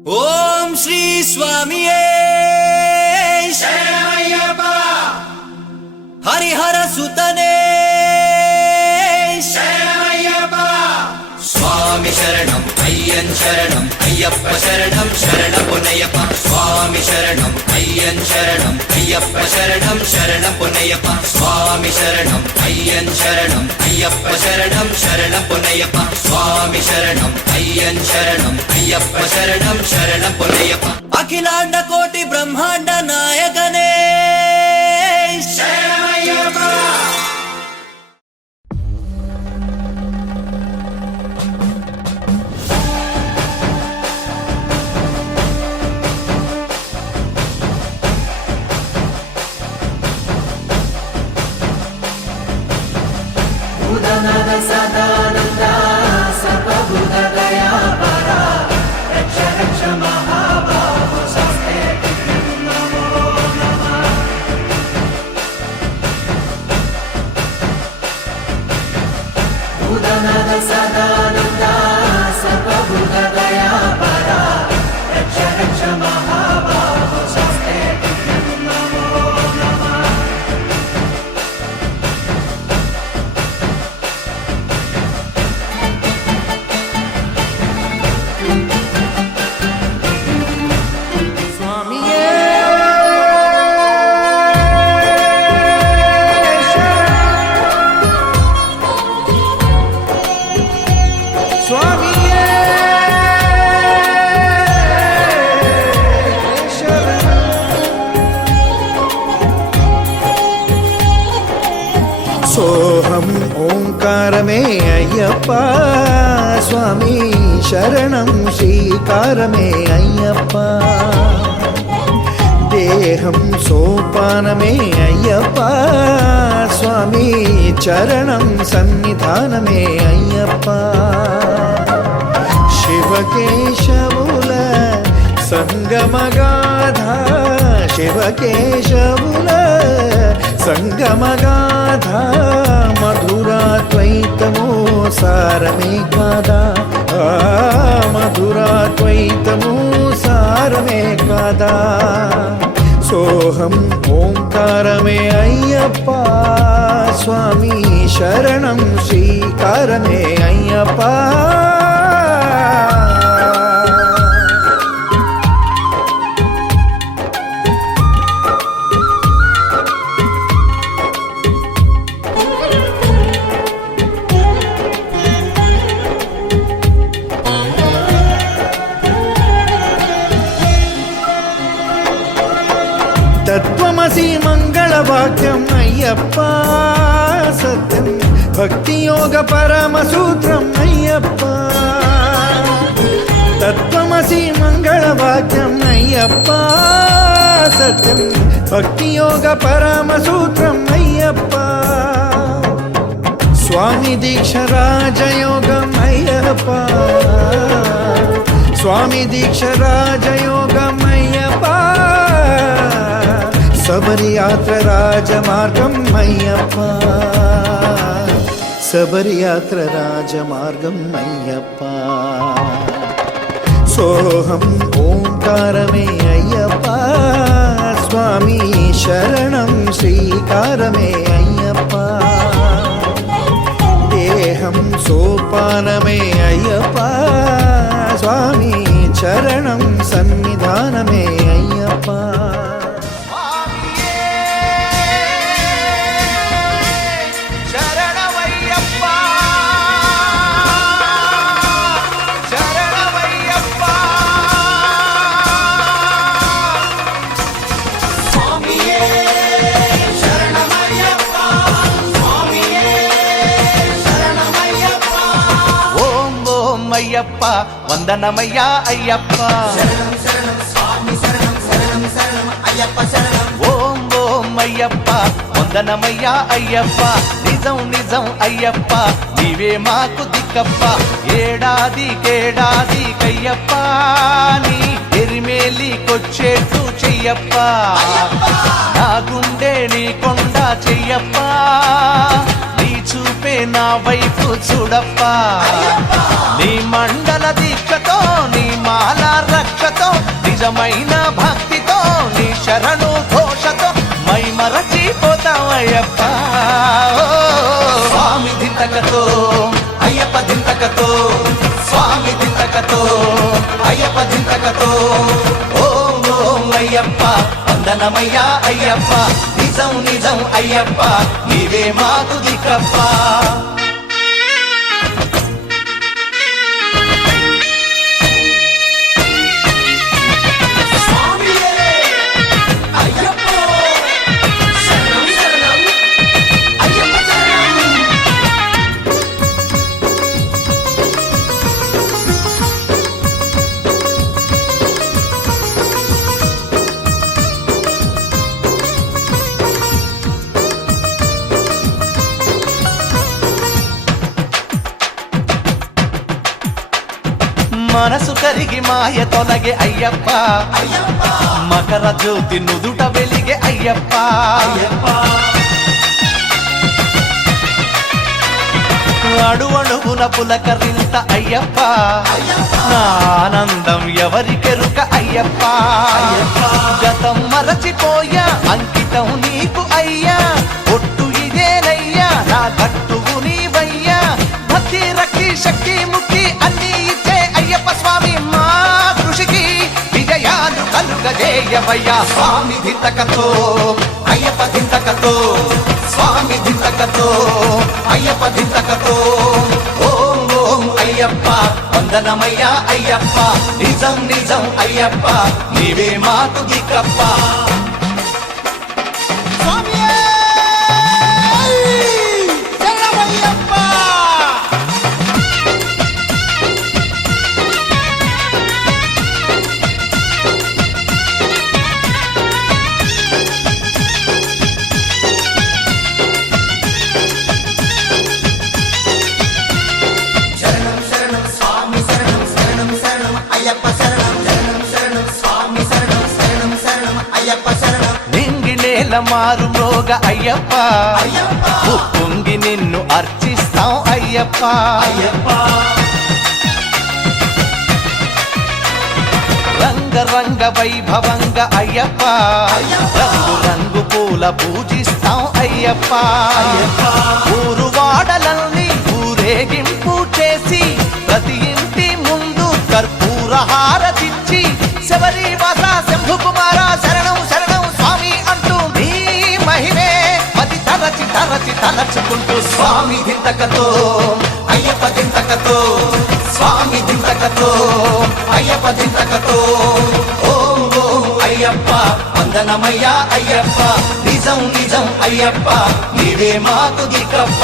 ఓం శ్రీ స్వామియే శరణమయ్యప్ప హరిహర సుతనే శరణమయ్యప్ప స్వామి శరణం అయ్యన్ శరణం అయ్యప్ప శరణం శరణపునయ్యప్ప స్వామి శరణం అయ్యన్ శరణం అయ్యప్ప శరణం శరణపునయ్యప్ప స్వామి శరణం అయ్యన్ శరణం అయ్యప్ప శరణం శరణపునయ్యప్ప స్వామి శరణం అయ్యన్ శరణం అయ్యప్ప శరణం శరణపునయ్యప్ప అఖిలాండ కోటి బ్రహ్మాండ నాయకనే శరణమయ్యప్ప భూతనాథ సదానంద సర్వభూత దయాపరా రక్ష రక్ష మహాబాహో శాస్త్రే నమో నమః. భూతనాథ సదానంద సర్వభూత దయాపరా రక్ష రక్ష మహాబాహో శాస్త్రే నమో నమః. सोहम ओंकारमे अय्यप्पा स्वामी शरणं श्रीकारमे अय्यप्पा देहं सोपानमे अय्यप्पा स्वामी चरणं सन्निधानमे अय्यप्पा शिवकेशवुल संगमगाधा शिवकेशवुल संगमगाधा मधुराद्वैतमो सारमे गादा मधुराद्वैतमो सारमे गादा सोहम ओंकारमे अय्यप्पा स्वामी शरणं श्रीकारमे अय्यप्पा तत्त्वमसि मंगलवाक्यम् अय्यप्पा सत्यं भक्तियोग परमसूत्रम् अय्यप्पा तत्त्वमसि मंगलवाक्यम् अय्यप्पा सत्यं भक्तियोग परमसूत्रम् अय्यप्पा स्वामी दीक्षा राजयोगम् अय्यप्पा स्वामी दीक्षा राजयोगम् अय्यप्पा सबरियात्र राजमार्गम् अय्यप्पा सबरियात्र राजमार्गम् अय्यप्पा सोहम् ओंकारमे अय्यप्पा स्वामी शरणं श्रीकारमे अय्यप्पा देहं सोपानमे अय्यप्पा स्वामी चरणं सन्निधानमे अय्यप्पा అయ్యప్ప వందనమయ్యా అయ్యప్ప ఓం ఓం అయ్యప్ప వందనమయ్యా అయ్యప్ప నిజం నిజం అయ్యప్ప నీవే మాకు దిక్కప్ప ఏడాదికేడాది కయ్యప్ప నీ ఎరిమేలికొచ్చేట్టు చెయ్యప్ప నా గుండె నీ కొండ చెయ్యప్ప నీ చూపే నా వైపు చూడప్ప నీ మండల దీక్షతో నీ మాల రక్షతో నిజమైన భక్తితో నీ శరణు ఘోషతో మై మరచిపోతావయ్యప్ప. స్వామి దింతకతో అయ్యప్ప దింతకతో, స్వామి దింతకతో అయ్యప్ప దింతకతో. ఓం ఓం అయ్యప్ప వందనమయ్యా అయ్యప్ప, నిజం నిజం అయ్యప్ప నీవే మాకు దిక్కప్ప. మనసు కరిగి మాయ తొలగే అయ్యప్ప, మకర జ్యోతి నుదుట వెలిగే అయ్యప్ప. అడువణువున పులకరింత అయ్యప్ప, నా ఆనందం ఎవరికెరుక అయ్యప్ప. గతం మరచిపోయా అంకితం నీకు అయ్యా, ఒట్టు ఇదేనయ్యా నా గట్టువు నీవయ్యా. భక్తి రక్తి శక్తి ముక్తి అన్ని ఇచ్చే అయ్యప్ప స్వామి, మా కృషికి విజయాలు కలుగజేయవయ్యా. స్వామి దింతకతో అయ్యప్ప దింతకతో, స్వామి దింతకతో అయ్యప్ప దింతకతో. ఓం ఓం అయ్యప్ప వందనమయ్యా అయ్యప్ప, నిజం నిజం అయ్యప్ప నీవే మాకు దిక్కప్ప. నింగి నేల మారు మోగ అయ్యప్ప, పొంగి నిన్ను అర్చిస్తాం అయ్యప్ప. రంగ రంగ వైభవంగ అయ్యప్ప, రంగు రంగు పూల పూజిస్తాం అయ్యప్ప. ఊరు వాడలన్నీ ఊరేగింపు చేసి ప్రతి ఇంటి ముందు కర్పూర హారతిచ్చి, శబరి వాస శంభు కుమార శరణం శరణం స్వామి అంటూ నీ మహిమే మతి తరచి తరచి తలచుకుంటూ. స్వామి దింతకతో అయ్యప్ప దింతకతో, స్వామి దింతకతో అయ్యప్ప దింతకతో. ఓం ఓం అయ్యప్ప వందనమయ్యా అయ్యప్ప, నిజం నిజం అయ్యప్ప నీవే మాకు దిక్కప్ప.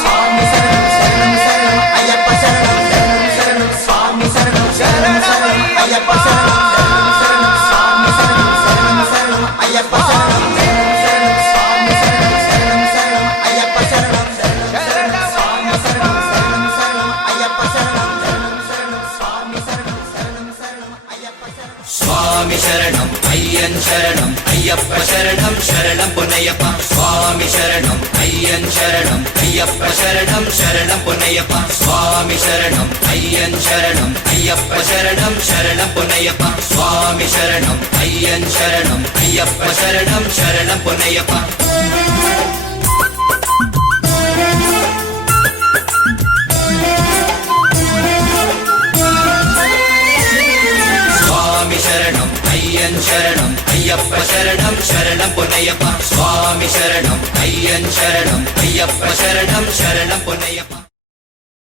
స్వామి శరణం శరణం శరణం అయ్యప్ప శరణం శరణం శరణం స్వామి శరణం శరణం శరణం అయ్యప్ప శరణం శరణం శరణం స్వామి శరణం శరణం శరణం అయ్యప్ప శరణం శరణం శరణం స్వామి శరణం శరణం శరణం అయ్యప్ప శరణం శరణం శరణం స్వామి శరణం శరణం శరణం అయ్యప్ప శరణం శరణం శరణం స్వామి శరణం శరణం శరణం అయ్యప్ప శరణం. స్వామి శరణం అయ్యన్ శరణం అయ్యప్ప శరణం శరణం పునయ్యప్ప. స్వామి శరణం అయ్యన్ శరణం అయ్యప్ప శరణం శరణం పునయ్యప్ప. స్వామి శరణం అయ్యన్ శరణం అయ్యప్ప శరణం శరణం పునయ్యప్ప. స్వామి శరణం అయ్యన్ శరణం అయ్యప్ప శరణం శరణం పునయ్యప్ప. స్వామి శరణం అయ్యన్ శరణం అయ్యప్ప శరణం శరణం పునయ్యప్ప. స్వామి శరణం అయ్యన్ శరణం అయ్యప్ప శరణం శరణం పునయ్యప్ప.